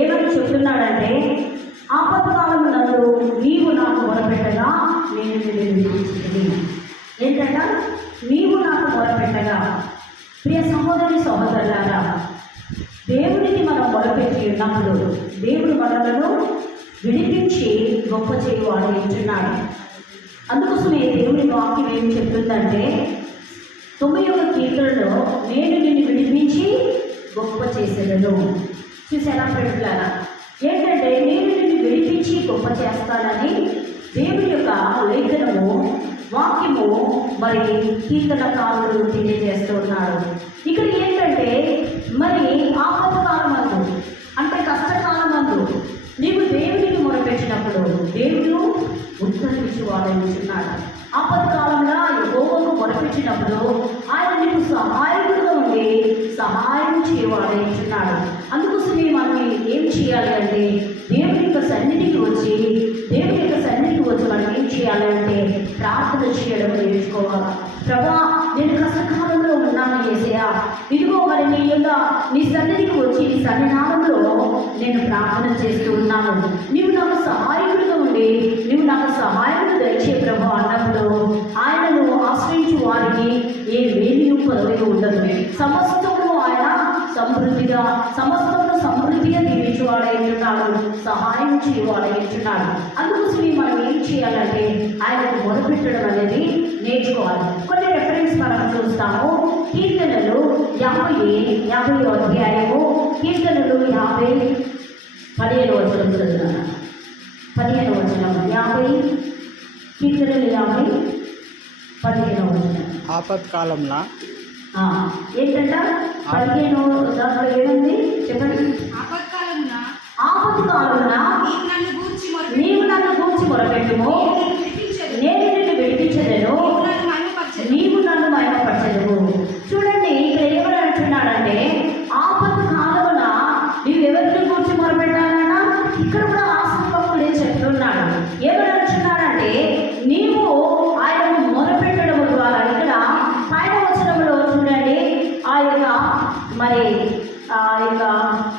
ఏమని చెప్తున్నాడంటే, ఆపత్కాలము నందు నీవు నాకు మొరపెట్టగా నేను నిన్ను విడిపించింది. ఏంటంట? నీవు నాకు మొరపెట్టగా. ప్రియ సహోదరి సహోదరులారా, దేవునికి మనం మొరపెట్టి ఉన్నప్పుడు దేవుడు మనలను విడిపించి గొప్ప చేయవాడు ఎంచున్నాడు. అందుకోసమే దేవుని వాక్యం ఏం చెప్తుందంటే, 9వ కీర్తనలో నేను నిన్ను విడిపించి గొప్ప చేసేదను. చూసారా ఫ్రెండ్లారా? ఏంటంటే నేను నిన్ను విడిపించి గొప్ప చేస్తానని దేవుని యొక్క లేఖనము వాక్యము మరి కీర్తనకారులు తెలియజేస్తూ ఉన్నారు. ఇక్కడ ఏంటంటే మరి ఆపత్కాలమందు అంటే కష్టకాలమందు నీవు దేవునికి మొరపెట్టినప్పుడు దేవుడు ఉత్తరించువాడనుచున్నాడు. ఆపత్కాలంలో యెహోవాకు మొరపెట్టినప్పుడు ఆయన నీకు సహాయకుడుగా ఉండి సహాయం చేయవాడనుచున్నాడు. అందుకోసమే మనం ఏం చేయాలి అంటే దేవుని యొక్క సన్నిధికి వచ్చి మనం ఏం చేయాలంటే ప్రార్థన చేయడం నేర్చుకోవాలి. ప్రభా, నేను కష్టకాలంలో ఉన్నాను యేసయ్యా, ఇదిగో మరి నీ సన్నిధికి వచ్చి నీ సన్నిధానంలో నేను ప్రార్థన చేస్తూ ఉన్నాను. నీవు నాకు సహాయకుడిగా ఉండి నీవు నాకు సహాయకుడు దయచే ప్రభా అన్నప్పుడు ఆయనను ఆశ్రయించు వారికి ఏ వేలియు పదవి ఉండదు. సమస్తము ఆయన సమృద్ధిగా దీవించేవాడైతున్నాడు, సహాయం చేయవాడైతున్నాడు. అందుకోసం మనం ఏం చేయాలంటే ఆయనకు మొదలుపెట్టడం అనేది నేర్చుకోవాలి. కొన్ని రెఫరెన్స్ మనం చూస్తాము. కీర్తనలు 50వ అధ్యాయము, కీర్తనలు 15వ వచనం చదువుతాను. 15వ వచనం 50, కీర్తనలు 50 15వ వచనం. ఆపత్కాలంలో ఏంటంట? 15 దాంట్లో ఏముంది చెప్పండి. ఆపత్కాలమున నీవు నన్ను గూర్చి మొరపెట్టుము, నేను నిన్ను విడిపించదను, నీవు నన్ను మహిమపరచదువు. చూడండి, ఇక్కడ ఏమని అంటున్నాడంటే ఆపత్కాలమున నీవు ఎవరిని గూర్చి మొరపెట్టాలన్నా ఇక్కడ కూడా ఆశ్రమకుడే చెప్తున్నాడు. ఏమని అంటున్నాడంటే నీవు ఆయనకు మొరపెట్టడం ద్వారా ఇక్కడ పైన వచనంలో చూడండి, ఆ యొక్క మరి ఆ యొక్క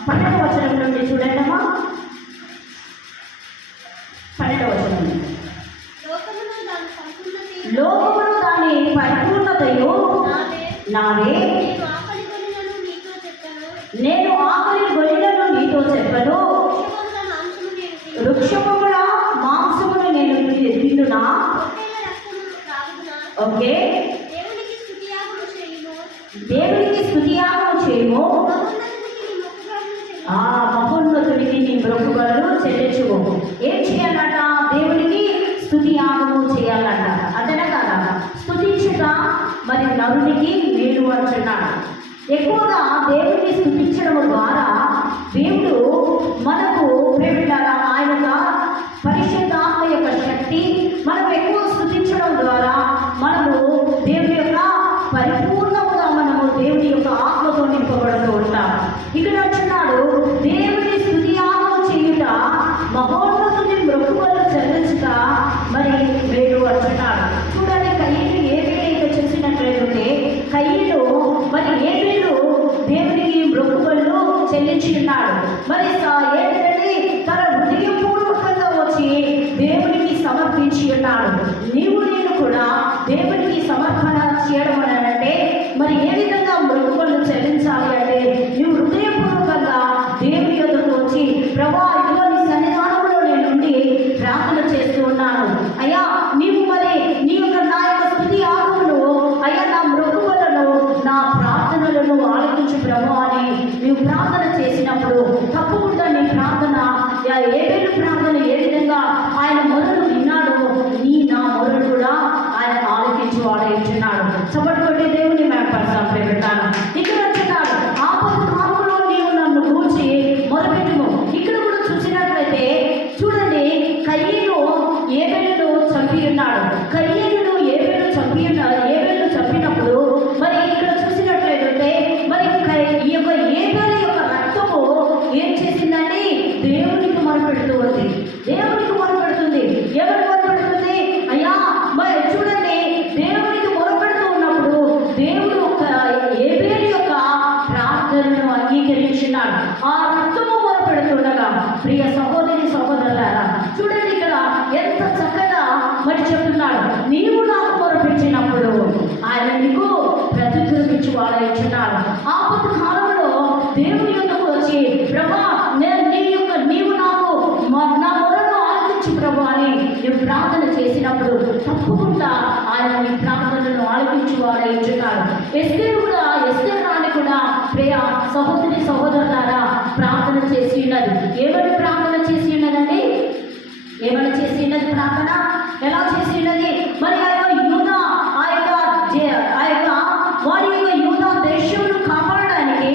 12వ వచనం నుండి చూడండి అమ్మా. 12వ వచనం, లోకమును దాని పరిపూర్ణతయు నాదే, నేను ఆకలి గొలిలను నీతో చెప్పను, వృక్షముల మాంసమును నేను తిన్నునా. ఓకే, దేవునికి స్తుతియాగము చేయము, మహోన్నతునికి నీ మొక్కుబడులు చెల్లించుము. ఏం చేయాలట? దేవునికి స్తుతియాగము చేయాలట. అదనే కదా స్తుతించుట మరి నరునికి మేలు అంటున్నాడు. ఎక్కువగా దేవుని స్తుతించడం ద్వారా దేవుడు మనకు ప్రేమిటారా ఆయన పరిశుద్ధాత్మ యొక్క శక్తి మనం ఎక్కువ స్తుతించడం ద్వారా మనము దేవుని యొక్క పరిపూర్ణంగా మనము దేవుని యొక్క ఆత్మతో నింపబడుతూ ఉంటాం. ఇక్కడ అంటున్నాడు దేవుని స్తుతియాగము చేయుట, మహోన్నతుని మొక్కుబడులు చెల్లించుట మరి మేలు అంటున్నాడు. చూడండి, కయ్యను ఏబేలు చేసినట్లయితే కయ్యను మరి ఏబేలు దేవునికి మొక్కుబడులు చెల్లించి ఉన్నాడు. మరి ఏంటంటే తన హృదయపూర్వకంగా వచ్చి దేవునికి సమర్పించి ఉన్నాడు. నేను కూడా దేవునికి సమర్పణ చేయడం అని అంటే మరి ఏ విధంగా మొక్కుబడులు చెల్లించాలి అంటే నువ్వు హృదయపూర్వకంగా దేవుని యొద్దకు వచ్చి ప్రభా, ఇదిగో నీ సన్నిధానంలో నేను నుండి ప్రార్థన చేస్తూ ఉన్నాను అయ్యా, నీవు మరి నీ యొక్క నా యొక్క స్తుతి ఆగమును అయ్యా నా మొక్కుబడులను నా ప్రార్థనలను ఆలకించు ప్రభా అని నీవు ప్రార్థన చేసినప్పుడు తప్పకుండా నీ ప్రార్థన ఏబేలు ప్రార్థన ఏ విధంగా ఆయన మొదలు విన్నాడు, నా మొదలు కూడా ఆయన ఆలకించువాడైతున్నాడు. చప్పటి దేవుని మేపడతాను పెట్టాను. ఇక్కడ అంటున్నాడు ఆపత్కాలంలో నీవు నన్ను గూర్చి మొదలుపెట్టుము. ఇక్కడ కూడా చూసినట్లయితే చూడండి, కయ్యను ఏబేలును చంపి ఉన్నాడు. కయ్యను ఏబేలు చంపినప్పుడు మరి ఇక్కడ చూసినట్లయితే మరి ఈ యొక్క ఏబేలు యొక్క రక్తము ఏం చేసిందండి? దేవునికి మొరపెడుతూ ఉంది. దేవునికి మొరపెడుతుంది. ఎవరు మొరపెడుతుంది? అయ్యా మరి చూడండి, దేవునికి మొరపెడుతూ ఉన్నప్పుడు దేవుడు ఏబేలు యొక్క ప్రార్థనను అంగీకరించినాడు. ఆ రక్తము మొరపెడుతుంది. ప్రియ సహోదరి సహోదరులారా, చూడండి ఇక్కడ ఎంత చక్కగా మరి చెప్తున్నాడు. నీవు నాకు మొరపెట్టినప్పుడు ఆయన నీకు ప్రత్యుత్తరం ఇచ్చువాడై ఉన్నాడు. ఆపత్తు కాలంలో దేవుని యొద్దకు వచ్చి ప్రభా నీవు నాకు నా మొరను ఆలకించు ప్రభు అని నువ్వు ప్రార్థన చేసినప్పుడు తప్పకుండా ఆయన నీ ప్రార్థనలను ఆలకించువాడై ఉన్నాడు. ఎస్తేరు రాణి కూడా ప్రియ సహోదరి సహోదరులారా ప్రార్థన చేసి ఉన్నది. ఏమని ప్రార్థన చేసి ఉన్నదండి? ఏమని చేసి ఉన్నది ప్రార్థన? ఎలా చేసి ఉన్నది? మరి వారి యొక్క యూదా దేశంను కాపాడడానికి,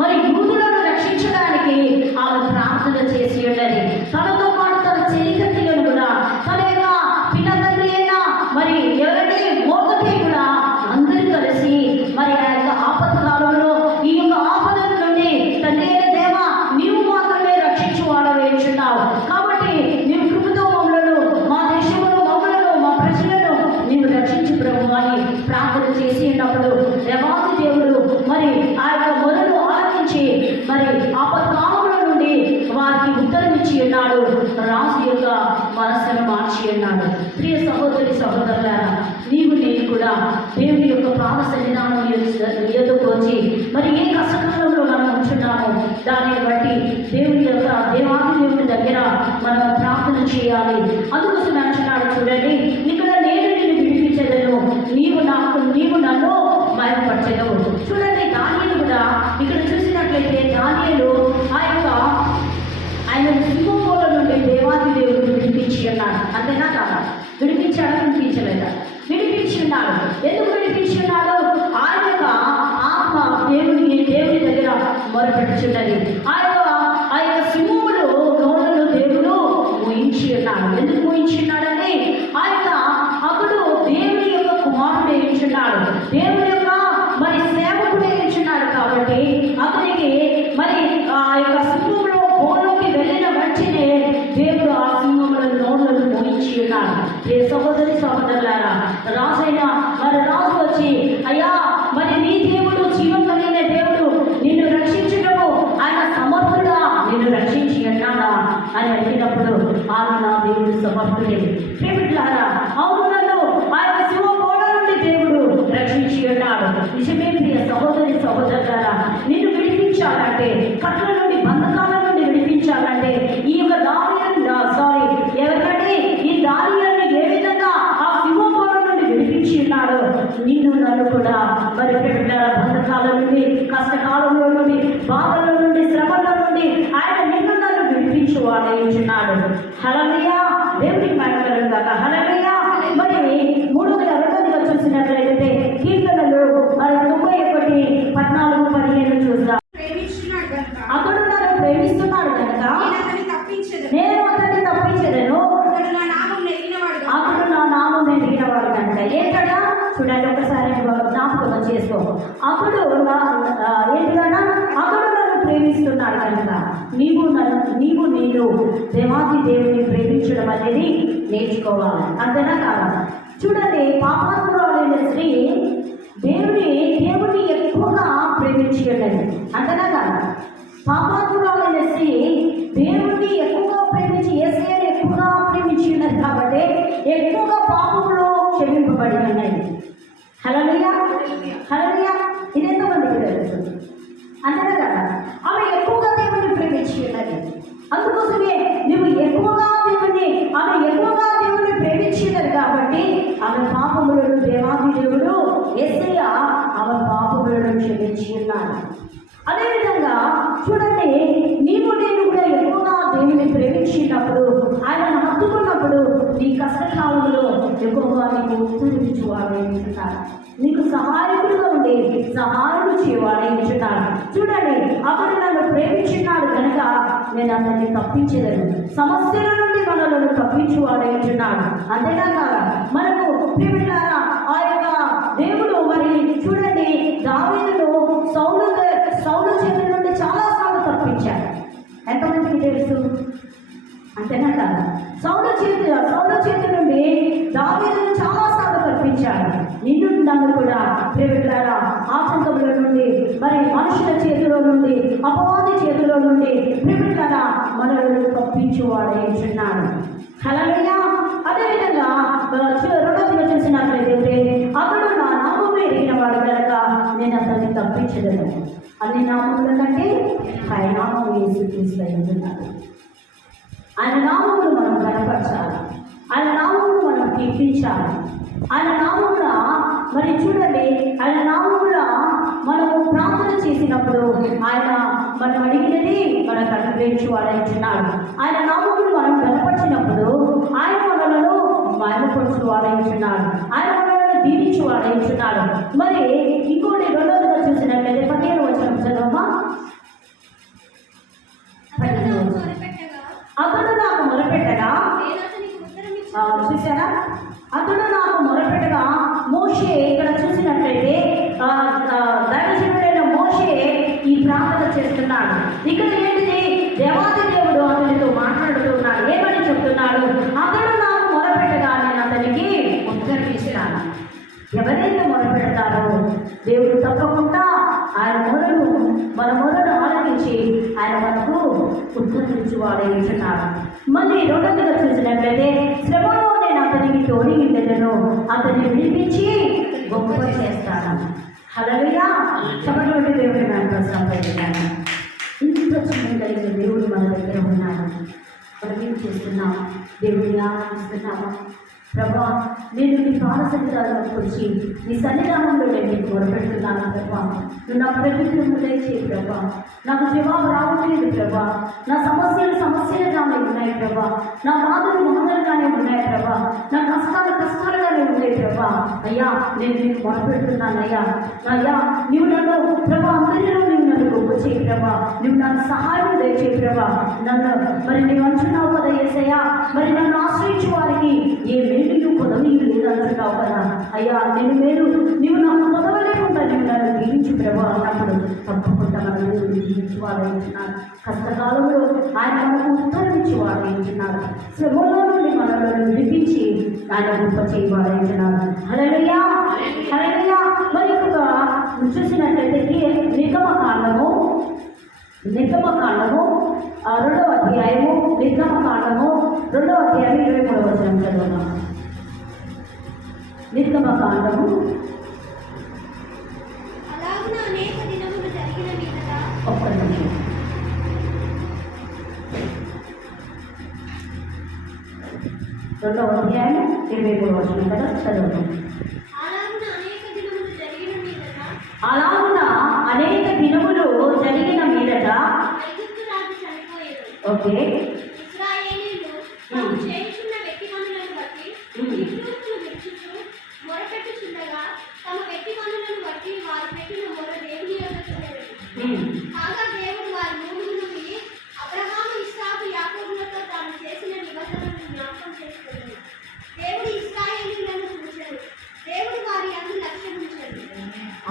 మరి యూదులను రక్షించడానికి ఆమె ప్రార్థన చేసి ఉన్నది. తనతో పాటు తన చెలికత్తెలను కూడా, తన యొక్క పిల్ల తండ్రి అయినా మరి ఎవరంటే మోకతే కూడా అందరూ కలిసి మరి ఆ యొక్క ఆపత్తి కాలంలో ఈ యొక్క ఆపదల నుండి తండ్రి అయిన దేవా నీవు మాత్రమే రక్షించువాడవై ఉన్నావు కాబట్టి నీవు కృపతో మమ్మలను, మా దేశంలో మమ్మలను, మా ప్రజలను నీవు రక్షించు ప్రభు అని ప్రార్థన చేసి ఉన్నప్పుడు దేవాది దేవుడు మరి ఆ యొక్క మొదలు ఆలకించి మరి ఆపత్తి కాలంలో నుండి వారికి ఉత్తరం ఇచ్చి ఉన్నాడు. రాజు యొక్క మనస్సును మార్చి ఉన్నాడు. ప్రియ సహోదరి సహోదరులారా, నీవు నేను కూడా దేవుని యొక్క పాద సన్నిధానం ఎదుర్కొచ్చి మరి ఏ కష్టకాలంలో మనం ఉంటున్నామో దానిని బట్టి దేవుని యొక్క దేవాది దేవుని దగ్గర మనం ప్రార్థన చేయాలి. అందుకోసం అంటున్నాడు చూడండి, ఇక్కడ నేను నిన్ను విడిపించదను, నీవు నన్ను మయపరచదవు. చూడండి దానియేలు కూడా ఇక్కడ చూసినట్లయితే దానియేలు ఆయన సింహంలో నుండి దేవాది దేవుడు విడిపించి ఉన్నాడు. అంతేనా కాదా? విడిపించాడా? విడిపించలేదా? విడిపించి ఉన్నాడు. ఎందుకు విడిపించి ఉన్నాడు? ఆయన యొక్క ఆత్మ దేవుని దగ్గర మొరపెట్టుచున్నది. ఆ యొక్క సింహములు నోళ్ళను దేవుడు మోయించి ఉన్నాడు. ఎందుకు మోయించి ఉన్నాడంటే అప్పుడు దేవుని యొక్క కుమారుడు వేయించున్నాడు, దేవుని యొక్క మరి సేవకుడు వేయించున్నాడు. కాబట్టి అతనికి మరి ఆ యొక్క సింహంలో బోలోకి వెళ్ళిన వెంటనే దేవుడు ఆ సింహముల నోళ్ళను మోయించి ఉన్నాడు. ఏ సహోదరి సహోదరులారా, రాజు వచ్చి అయ్యా మరి నీ దేవుడు జీవం కలిగిన దేవుడు, నిన్ను రక్షించడము ఆయన సమర్థుడా, నిన్ను రక్షించి అన్నాడా అని అడిగినప్పుడు ఆమె నా దేవుడు సమర్థుడే. ప్రేమిట్లారా, అవును నన్ను ఆయన సింహం నుండి దేవుడు రక్షించి ఉన్నాడు. నిజమే ప్రియ సహోదరి సహోదరులారా, నిన్ను విడిపించాలంటే, కట్ల నుండి బంధకాల నుండి విడిపించాలంటే ఈ యొక్క ఎవరికంటే ఈ దానియాన్ని ఏ విధంగా ఆ సింహం నుండి విడిపించి ఉన్నాడో నిన్ను నన్ను కూడా మరి బంధకాల నుండి, కష్టకాలంలో నుండి, బాధల నుండి, శ్రమల నుండి ఆయన నిన్ను నన్ను విడిపించువాడై ఉన్నాడు. హల్లెలూయా, దేవునికి మహిమ కలుగుగాక. హల్లెలూయా. మరి 3:2 చూసినట్లయితే కీర్తనలు 91:14-15 చూద్దాం. అతడు నన్ను ప్రేమిస్తున్నాడు కనుక నేను అతన్ని తప్పించదను, అతడు నా నామం ఎరిగినవాడు కనుక. ఏంటడా చూడండి, ఒకసారి జ్ఞాపకం చేసుకో. అతడు ఏంటిదన్నా? అతడు నన్ను ప్రేమిస్తున్నాడు కనుక నీవు నేను దేవాది దేవుని ప్రేమించడం అనేది నేర్చుకోవాలి. అంతేనా కాదా? చూడండి, పాపాత్మురాలైన స్త్రీ దేవుని ఎక్కువగా ప్రేమించి ఉన్నది. అంతేనా కాదా? పాపాత్మురాలైన స్త్రీ దేవుడిని ఎక్కువగా ప్రేమించి, యేసయ్యను ఎక్కువగా ప్రేమించి ఉన్నది కాబట్టి ఎక్కువగా పాపములు క్షమింపబడి ఉన్నాయి. హల్లెలూయా, హల్లెలూయా. ఇది ఎంతమందికి తెలుసు? అంతేనా కదా? ఆమె ఎక్కువగా దేవుడిని ప్రేమించి ఉన్నది. అందుకోసమే ఆమె ఎక్కువగా దేవుడిని ప్రేమించి ఉన్నది కాబట్టి ఆమె పాపములను దేవాది దేవుడు యేసయ్య ఆమె పాపములను క్షమించి ఉన్నాడు. అదేవిధంగా చూడండి, నీవు నేను కూడా ఎక్కువగా దేవుని ప్రేమించినప్పుడు, ఆయనను హత్తుకున్నప్పుడు నీ కష్టకాలంలో ఎక్కువగా నీకు ఉత్తరించువాడై ఉంటున్నాడు, నీకు సహాయకుడుగా ఉండి సహాయం చేయవాడై ఉంటున్నాడు. చూడండి, అతడు నన్ను ప్రేమించున్నాడు కనుక నేను అతన్ని తప్పించలేను. సమస్యల నుండి మనలను తప్పించువాడై ఉంటున్నాడు. అంతేనా కాదా? మనకు ప్రేమిలారా, ఆ యొక్క దేవుడు మరి చూడండి, దావీదును సౌలు చేతుల నుండి చాలా సార్లు తప్పించాడు. ఎంతమందికి తెలుసు? అంతేనా కదా? సౌలు చేతి నుండి దావీదును చాలా సార్లు తప్పించాడు. నిన్ను నన్ను కూడా ప్రేమిలారా ఆతంకముల నుండి, మరి మనుషుల చేతిలో నుండి, అపవాది చేతిలో నుండి ప్రేమిలారా మనలను పంపించేవాడై ఉంటున్నాడు. హల్లెలూయా. అదేవిధంగా రెండవదిగా చూసినట్లయితే అతడు నా నామమును ఎరిగిన వాడు కనుక నేను అతన్ని తప్పించలేను. అన్ని నామముల కంటే పైనామము యేసుక్రీస్తు అయి ఉంటున్నాడు. ఆయన నామమును మనం కనపరచాలి, ఆయన నామమును మనం కీర్తించాలి. ఆయన నామముల మరి చూడండి, ఆయన నామముల మనము ప్రార్థన చేసినప్పుడు ఆయన మనం అడిగినది మనకు అనుగ్రహించువాడైతున్నాడు. ఆయన నామమును మనం కనపరిచినప్పుడు ఆయన మనలను బయలుపరచువాడైతున్నాడు, ఆయన మనలను దీవించువాడైతున్నాడు. మరి ఇంకోటి రెండవదిగా చూసినట్లయితే 15వ వచనం చదవమా. అతడు నాకు మొరపెట్టగా, చూసారా, అతడు నాకు మొరపెట్టగా మోషే, ఇక్కడ చూసినట్లయితే దైవజనుడైన మోషే ఈ ప్రార్థన చేస్తున్నాడు. ఇక్కడ ఏంటిది, దేవాది దేవుడు అతనితో మాట్లాడుతున్నాడు. ఏమని చెప్తున్నాడు, అతడు నాకు మొరపెట్టగా నేను అతనికి ఉత్తరం ఇస్తాను. ఎవరైతే మొరపెడతారో దేవుడు తప్పకుండా ఆయన మన మొరను ఆలకించి ఆయన మనకు ఉత్తరించువాడై ఉంటున్నాడు. మళ్ళీ రెండవదిగా చూసినట్లయితే శ్రమలో నేను అతనికి తోడి ఉండేదను, అతన్ని విడిపించి గొప్ప చేస్తాను. హల్లెలూయా. చెప్పటువంటి దేవుడు నాకు సంపాదించాను. ఇంత చిన్న దేవుడు మన దగ్గర ఉన్నాడు. మనం ఏం చేస్తున్నాం, దేవుడిని ఆరాధిస్తున్నామా? ప్రభా, నేను నీ పాదసన్నిధానంలోకి వచ్చి నీ సన్నిధానంలో నేను నీకు మొరపెడుతున్నాను ప్రభా. నువ్వు నా ప్రతిక్రియను దయచేయి ప్రభా. నాకు జవాబు రావట్లేదు ప్రభా. నా సమస్యలుగానే ఉన్నాయి ప్రభా. నా బాధలుగానే ఉన్నాయి ప్రభా. నా కష్టాలుగానే ఉన్నాయి ప్రభా. అయ్యా, నేను నీకు మొరపెడుతున్నాను అయ్యా. అయ్యా, నువ్వు నన్ను ప్రభా, అందరిలో నువ్వు నన్ను గొప్ప చేయి ప్రభా. నువ్వు నాకు సహాయం దయచేయి ప్రభా. నన్ను మరి నువ్వు అంటున్నావు కదా యేసయ్యా, మరి నన్ను ఆశ్రయించు వారికి ఏ మేలు పదవి లేదంటున్నావు కదా అయ్యా. నేను మేలు నువ్వు నాకు పదవలేకుండా నువ్వు నన్ను దీవించి ప్రభా అన్నప్పుడు తప్పకుండా మనం దీవించువాడైంటున్నాడు. కష్టకాలంలో ఆయన మనకు ఉత్తరం ఇచ్చేవాడైంటున్నాడు. శ్రమలో నుండి మనలను విడిపించి ఆయన గొప్ప చేయవాడైంటున్నాడు. హల్లెలూయా, హల్లెలూయా. మరి ఒక చూసినట్లయితే నిర్గమకాండము 2వ అధ్యాయము, నిర్గమకాండము 2వ అధ్యాయం 23వ వచనం చదువుతాం. నిర్గమకాండము ఒక్క నిమిషం. 2వ అధ్యాయం 23వ వచనం కదా చదువుతాం. అలాగున అనేక దినములు జరిగిన మీదట ఓకే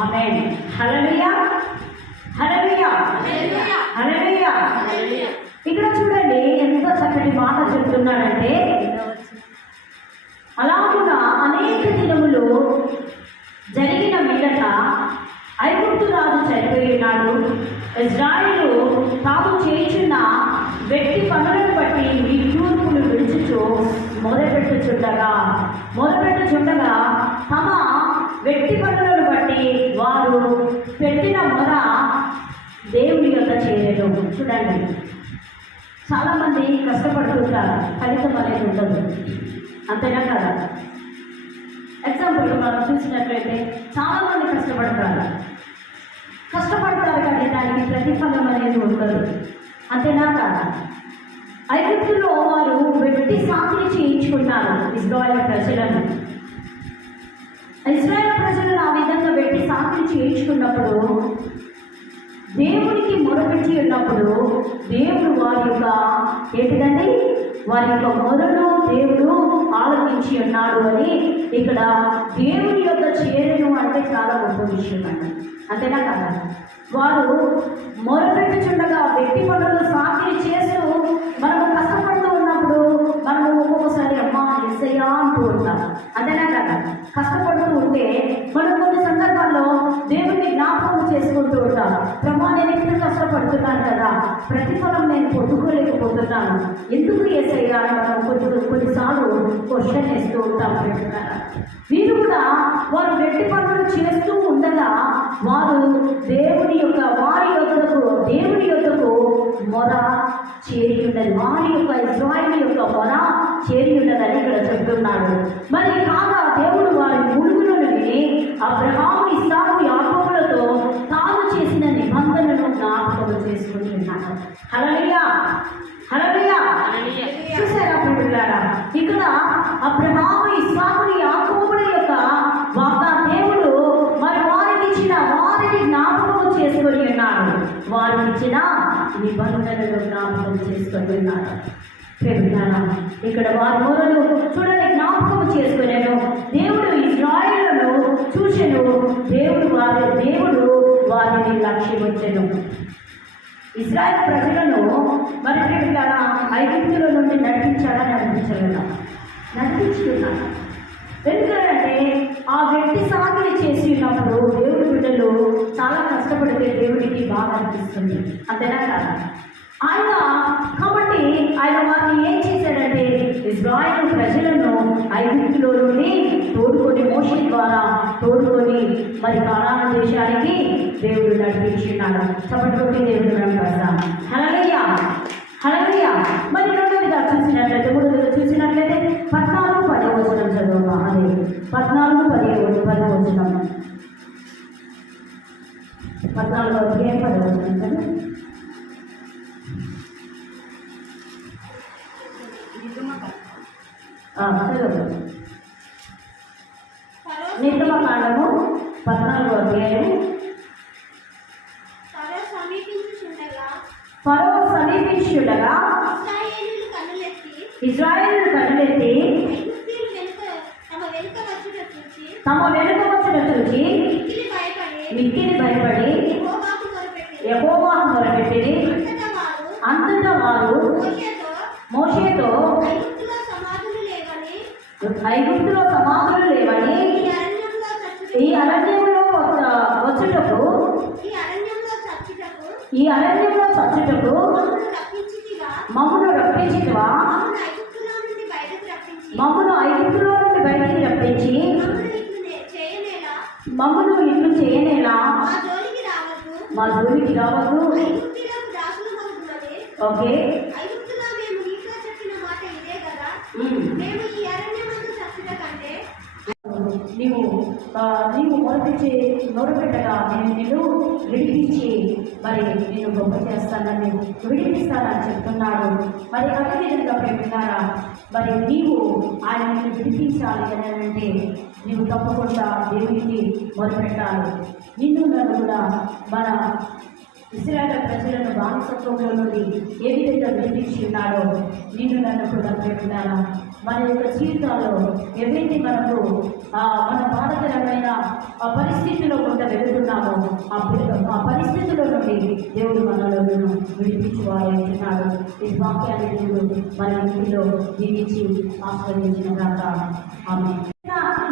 ఆమేన్. హల్లెలూయా, హల్లెలూయా, హల్లెలూయా. ఇక్కడ చూడండి ఎంత చక్కటి మాట చెప్తున్నాడంటే, అలాగున అనేక దినములు జరిగిన మీదట ఐగుప్తు రాజు చనిపోయి ఉన్నాడు. ఇశ్రాయేలు తాము చేయుచున్న వెట్టి పనులను బట్టి నిట్టూర్పులు విడుచుచు మొదలుపెట్టుచుండగా తమ వెట్టి పనులను బట్టి వారు పెట్టిన మొర దేవుని యొక్క చేయలేదు. చూడండి, చాలామంది కష్టపడుతుంటారు, ఫలితం అనేది ఉండదు. అంతేనా కదా? ఎగ్జాంపుల్ మనం చూసినట్లయితే చాలామంది కష్టపడతారు కానీ దానికి ప్రతిఫలం అనేది ఉండదు. అంతేనా కదా? ఐగుప్తులో వారు వెట్టి సాకిరి చేయించుకున్నారు ఇశ్రాయేలు ప్రజలను. ఇశ్రాయేలు ప్రజలను ఆ విధంగా వెట్టి సాకిరి చేయించుకున్నప్పుడు, దేవునికి మొరపెట్టి ఉన్నప్పుడు దేవుడు వారి యొక్క ఏంటిదండి, వారి యొక్క మొరను దేవుడు ఆలకించి ఉన్నాడు అని ఇక్కడ దేవుని యొక్క చేరును అంటే చాలా గొప్ప విషయం అండి. అంతేనా కదా? వారు మొరపెట్టుచుండగా వెట్టి పనులు సాకిరి చేస్తూ మనము కష్టపడుతూ ఉన్నప్పుడు మనము ఒక్కొక్కసారి అమ్మా ఎస్సయ్యా అంటూ ఉంటాం. అంతేనా కదా? కష్టపడుతూ ఉంటే మనం కొన్ని సందర్భాల్లో దేవుడిని జ్ఞాపకం చేసుకుంటూ ఉంటాం. ప్రభా, నేను ఎప్పుడు కష్టపడుతున్నాను కదా, ప్రతిఫలం నేను పొందుకోలేకపోతున్నాను ఆశ్చర్యపోతున్నాను. ఎందుకు యేసయ్యా అని మనం కొన్నిసార్లు క్వశ్చన్ వేస్తూ ఉంటాం. వీరు కూడా వారు వెట్టి పనులు చేస్తూ ఉండగా వారు దేవుని యొద్దకు మొర చేరి ఉన్నది. వారి యొక్క ఇశ్రాయేలు యొక్క మొర చేరి ఉన్నదని ఇక్కడ చెప్తున్నాడు. మరి కాగా దేవుడు వారి మురుగులను విని అబ్రహాము, ఇస్సాకు, యాకోబులతో తాను చేసిన నిబంధనను జ్ఞాపకం చేసుకుంటున్నాడు. హల్లెలూయా, హల్లెలూయా. చూసారా ప్రియులారా, ఇక్కడ అబ్రహాము, ఇస్సాకు, యాకోబుల యొక్క దేవుడు మరి వారిని జ్ఞాపకం చేసుకొని ఉన్నాడు. వారికి ఇచ్చిన నిబంధనలు జ్ఞాపకం చేసుకొని ఉన్నాడు. ప్రియులారా, ఇక్కడ వారి మొరలు చూడండి, జ్ఞాపకం చేసుకునేను. దేవుడు ఇశ్రాయేలును చూచెను. దేవుడు వారిని లక్ష్యం వచ్చెను. ఇశ్రాయేలు ప్రజలను మరి ప్రియులారా ఐగుప్తుల నుండి నడిపించాలని నడిపించుకున్నాడు. ఎందుకంటే ఆ వ్యక్తి సాగిరి చేసి ఉన్నప్పుడు దేవుడి బిడ్డలు చాలా కష్టపడితే దేవుడికి బాగా అనిపిస్తుంది, అంతేనా కదా? కాబట్టి ఆయన వారిని ఏం చేశాడంటే ఇశ్రాయేలు ప్రజలను ఐగుప్తులో నుండి తోడుకొని, మోషే ద్వారా తోడుకొని మరి కానాను దేశానికి దేవుడు నడిపించున్నాడు. చప్పటి దేవుడు నడిపిస్తాం. హల్లెలూయా, హల్లెలూయా. మరి రెండోదిగా చూసినట్లయితే 14-10 వచనం చదువు. అదే 14-10 వచనం. 14 అధ్యాయం 10 వచనం చదువు. నిర్గమకాండము 14 అధ్యాయం. ఫరో సమీపించుండగా ఇశ్రాయేలు కన్నులెత్తి తమ వెనుక వచ్చిన చూచి మిక్కిలి భయపడి యెహోవాకు మొరపెట్టి అంతటా వారు మోషేతో ఐగుప్తులో సమాధులు లేవని ఈ అరణ్యంలో వచ్చుటకు మమ్మను రప్పించితివా, మమ్మను ఐగుప్తులో నుండి బయటికి రప్పించి మమ్మను ఇల్లు చేయనేలా మా జోలికి రావద్దు. ఓకే, నీవు మొరపెట్టగా నేను నిన్ను విడిపించి మరి నేను గొప్ప చేస్తానని విడిపిస్తానని చెప్తున్నాడు. మరి అదేవిధంగా ప్రేమిస్తారా, మరి నీవు ఆయనని విడిపించాలి అని అంటే నీవు తప్పకుండా దేవునికి మొరపెట్టాలి. నిన్ను నన్ను కూడా మన ఇశ్రాయేలు ప్రజలను బానిసత్వంలో నుండి ఏ విధంగా విడిపించి ఉన్నాడో నిన్ను నన్ను కూడా ప్రేమిస్తారా, మన యొక్క జీవితాల్లో ఎవరైతే మనకు మన బాధకరమైన ఆ పరిస్థితిలో కొంత వెళుతున్నామో ఆ పరిస్థితిలో నుండి దేవుడు మనలను విడిపించువాడు. ఈ వాక్యాన్ని దేవుడు మన ఇంటిలో దీవించి ఆస్వాదించిన దాక ఆమె.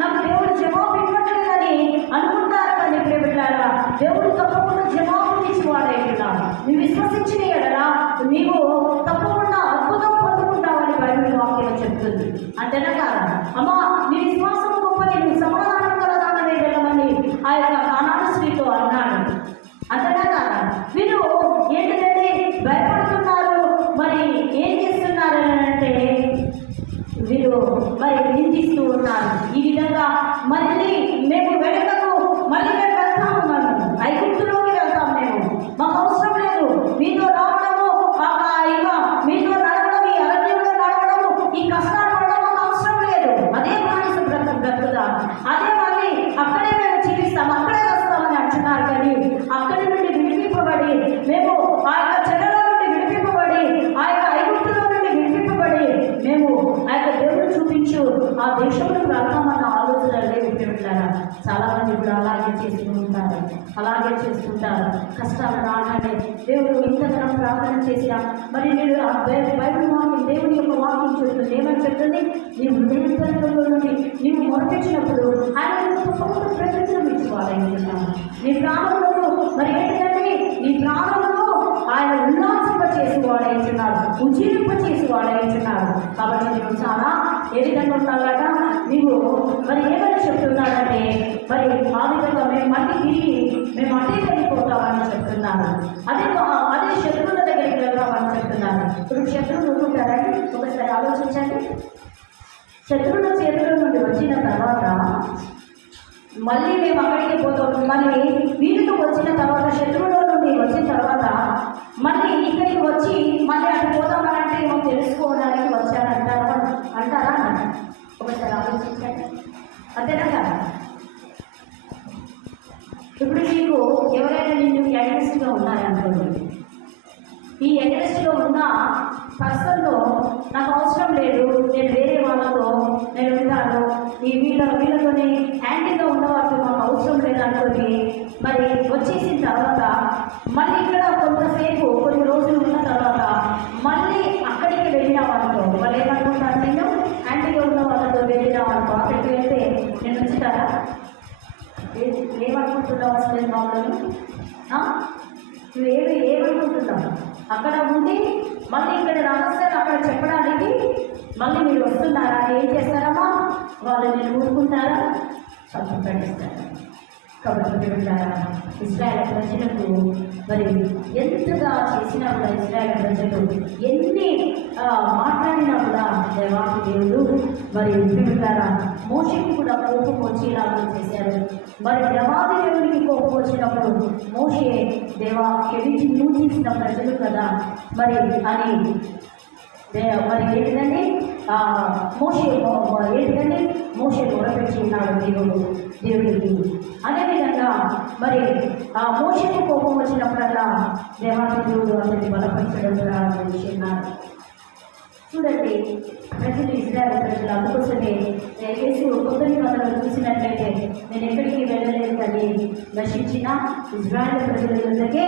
నాకు దేవుడు జవాబు ఇవ్వట్లేదని అనుకుంటారు, కానీ ప్రేమిట్లారా దేవుడు తప్పకుండా జవాబు ఇచ్చివాడైతున్నాడు. నువ్వు విశ్వసించిన ఎడలా నీవు తప్పకుండా అద్భుతం పొందుకుంటావని బైబిల్ వాక్యం చెప్తుంది. అంతేనా కాదా? అమ్మా, నీ విశ్వాసం గొప్పని, నువ్వు సమాధానం కలదానని వెళ్ళమని ఆ యొక్క కానాను స్త్రీతో అన్నాడు. అంతేనా కాదా? వీరు ఏంటంటే భయపడుతున్నారు. మరి ఏం చేస్తున్నారు అంటే వీరు మరి నిందిస్తూ ఉన్నారు. ఈ విధంగా మళ్ళీ మేము వెనకకు మళ్ళీ మేము వెళ్తాము, మేము ఐగుప్తులోకి వెళ్తాం, మేము మాకు అవసరం లేదు మీతో రావడము, మీతో నడవడం, ఈ అరణ్యంలో నడవడము, ఈ కష్టాలు పడడం మాకు అవసరం లేదు. అదే మానసు బ్రతుకుదా, అదే మళ్ళీ అక్కడే మేము జీవిస్తాం, అక్కడే వస్తామని అంటున్నారు. కానీ అక్కడి నుండి విడిపింపబడి మేము ఆ యొక్క చెరల నుండి విడిపింపబడి ఆ యొక్క ఐగుప్తులో నుండి విడిపింపబడి మేము ఆ యొక్క దేవుడు చూపించు ఆ దేశంలో వెళ్తామన్న ఆలోచన లేవు. చాలా మంది ఇప్పుడు అలాగే చేస్తుంటారు. కష్టాలు రాగానే దేవుడు ఇంతగా ప్రార్థన చేసినా మరి నేను ఆ బైబిల్ వాక్యం, దేవుని యొక్క వాక్యం చెప్తుంది. ఏమని చెప్తుంది? నీ హృదయంలో నుండి నీవు మొరపెట్టినప్పుడు ఆయన తప్పకుండా ప్రకృతిలో ఇచ్చేవాడు. నీ ప్రాణంలో మరి ఏంటంటే నీ ప్రాణంలో ఆయన ఉల్లాసింప చేసి వాడైతున్నాడు, ఉజ్జీవింప చేసి వాడైతున్నాడు. కాబట్టి నువ్వు చాలా ఏ విధంగా ఉన్నాడట, నీవు మరి ఏమైనా చెప్తున్నాడంటే మరి ఆ విధంగా మేము మళ్ళీ తిరిగి మేము అదే వెళ్ళిపోతామని చెప్తున్నాను. అదే శత్రువుల దగ్గరికి వెళ్తామని చెప్తున్నాను. ఇప్పుడు శత్రువులు ఉంటారని ఒకసారి ఆలోచించండి. శత్రువుల చేతుల నుండి వచ్చిన తర్వాత మళ్ళీ మేము అక్కడికి పోతాం. మళ్ళీ వీటితో వచ్చిన తర్వాత శత్రువుల నుండి వచ్చిన తర్వాత మళ్ళీ ఇక్కడికి వచ్చి మళ్ళీ అటు పోతామనంటే ఏమో తెలుసుకోవడానికి వచ్చారంటారా అంటారా? ఒకసారి ఆలోచించండి. అంతేనా కదా? ఇప్పుడు నీకు ఎవరైనా నిన్ను అగెన్స్ట్గా ఉన్నారనుకోండి, ఈ అగెన్స్ట్గా ఉన్న పర్సన్లో నాకు అవసరం లేదు, నేను వేరే వాళ్ళతో నేను ఉంటాను, ఈ వీళ్ళతోనే యాంటీగా ఉన్న వాళ్ళతో మాకు అవసరం లేదు అనుకోని మరి వచ్చేసిన తర్వాత మళ్ళీ ఇక్కడ కొంతసేపు కొన్ని రోజులు ఉన్న తర్వాత మళ్ళీ అక్కడికి వెళ్ళినామనుకో, వాళ్ళు ఏమనుకుంటారు, నేను యాంటీగా ఉన్న వాళ్ళతో వెళ్ళినామనుకో, అక్కడికి వెళ్తే నేను వచ్చుతారా? ఏమనుకుంటున్నావు అసలు మామూలు? నువ్వు ఏమనుకుంటున్నావు? అక్కడ ఉండి మళ్ళీ ఇక్కడ రహస్యాలు అక్కడ చెప్పడానికి మళ్ళీ మీరు వస్తున్నారా? ఏం చేస్తారమ్మా? వాళ్ళు నేను ఊరుకుంటారా? సంతోషిస్తారా? కాబట్టి ఇజ్రాయేల్ ప్రజలకు మరి ఎంతగా చేసినా కూడా, ఇజ్రాయేల్ ప్రజలు ఎన్ని మాట్లాడినా కూడా దేవాది దేవుడు మరి వింటారా? మోషేకి కూడా కోపం వచ్చేలాగా చేశారు. మరి దేవాది దేవుడికి కోపం వచ్చినప్పుడు మోషే దేవా క్షమించి నువ్వు చేసిన ప్రజలు కదా మరి అని మరి ఏంటిదండి మోషే మొరపెట్టి ఉన్నాడు దేవుడికి. అదేవిధంగా మరి ఆ మోషేకి కోపం వచ్చినప్పుడల్లా దేవాది దేవుడు అతన్ని బలపరచడం ప్రారంభించున్నారు. చూడండి, ప్రజలు ఇజ్రాయేల్ ప్రజలు అందుకోసమే యేసు కొత్త నిబంధనలు చూసినట్లయితే నేను ఎక్కడికి వెళ్ళలేదు కానీ నశించిన ఇజ్రాయేల్ ప్రజల యుద్ధకే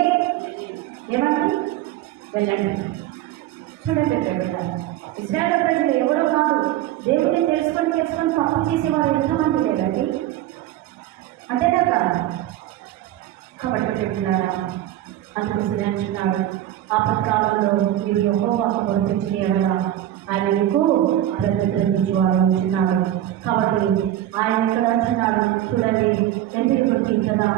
ఏమంటే వెళ్ళండి. చూడండి, ఇజ్రాయేల్ ప్రజలు ఎవరో కాదు, దేవుడిని తెలుసుకొని తప్పు చేసేవారు ఎంతమంది లేదండి. అంతేనా కదా? కాబట్టి చెప్తున్నారా? అందుకోసం అంటున్నాడు, ఆపత్కాలంలో మీరు యెహోవాకు మొరపెట్టిన ఆయన మీకు ప్రతివాడు అంటున్నాడు. కాబట్టి ఆయన ఇక్కడ అంటున్నాడు, చూడండి ఎందుకు కదా